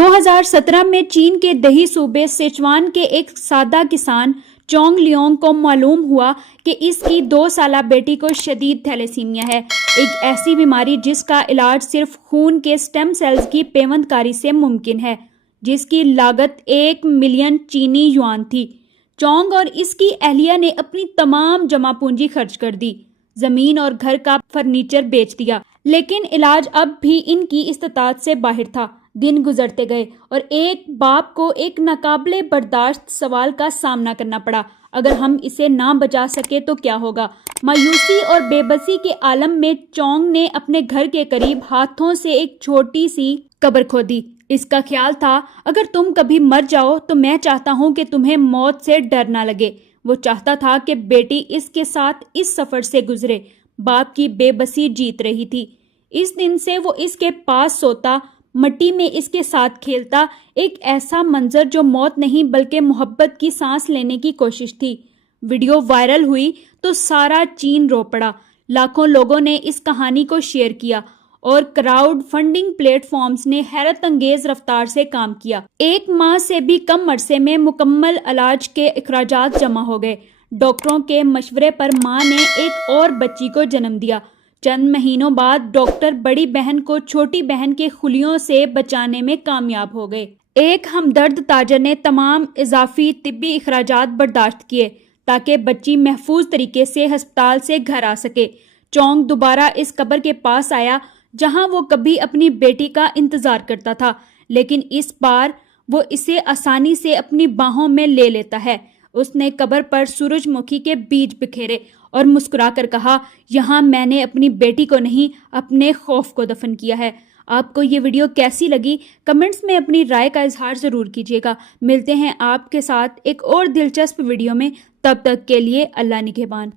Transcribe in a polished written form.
2017 में चीन के दही सूबे सिचुआन के एक सादा किसान चोंग लियोंग को मालूम हुआ कि इसकी 2 साला बेटी को शदीद थैलेसीमिया है, एक ऐसी बीमारी जिसका इलाज सिर्फ खून के स्टेम सेल्स की पेवंदकारी से मुमकिन है, जिसकी लागत 1 मिलियन चीनी युआन थी। चोंग और इसकी अहलिया ने अपनी तमाम जमा पूंजी खर्च कर दी, जमीन और घर का फर्नीचर बेच दिया, लेकिन इलाज अब भी इनकी इस्तात से बाहर था। दिन गुजरते गए और एक बाप को एक नाकाबिले बर्दाश्त सवाल का सामना करना पड़ा, अगर हम इसे ना बचा सके तो क्या होगा। मायूसी और बेबसी के आलम में चोंग ने अपने घर के करीब हाथों से एक छोटी सी कब्र खोदी। इसका ख्याल था, अगर तुम कभी मर जाओ तो मैं चाहता हूँ कि तुम्हें मौत से डर ना लगे। वो चाहता था कि बेटी इसके साथ इस सफर से गुजरे। बाप की बेबसी जीत रही थी। इस दिन से वो इसके पास सोता, मट्टी में इसके साथ खेलता, एक ऐसा मंजर जो मौत नहीं बल्कि मोहब्बत की सांस लेने की कोशिश थी। वीडियो वायरल हुई तो सारा चीन रो पड़ा। लाखों लोगों ने इस कहानी को शेयर किया और क्राउड फंडिंग प्लेटफॉर्म्स ने हैरत अंगेज रफ्तार से काम किया। 1 माह से भी कम अरसे में मुकम्मल इलाज के अखराजात जमा हो गए। डॉक्टरों के मशवरे पर मां ने एक और बच्ची को जन्म दिया। चंद महीनों बाद डॉक्टर बड़ी बहन को छोटी बहन के खुलियों से बचाने में कामयाब हो गए। एक हमदर्द ताजर ने तमाम इजाफी तिब्बी अखराजात बर्दाश्त किए ताकि बच्ची महफूज तरीके से अस्पताल से घर आ सके। चोंग दोबारा इस कब्र के पास आया जहां वो कभी अपनी बेटी का इंतजार करता था, लेकिन इस बार वो इसे आसानी से अपनी बाहों में ले लेता है। उसने कब्र पर सूरजमुखी के बीज बिखेरे और मुस्कुराकर कहा, यहाँ मैंने अपनी बेटी को नहीं, अपने खौफ को दफन किया है। आपको ये वीडियो कैसी लगी? कमेंट्स में अपनी राय का इजहार ज़रूर कीजिएगा। मिलते हैं आपके साथ एक और दिलचस्प वीडियो में, तब तक के लिए अल्लाह निगहबान।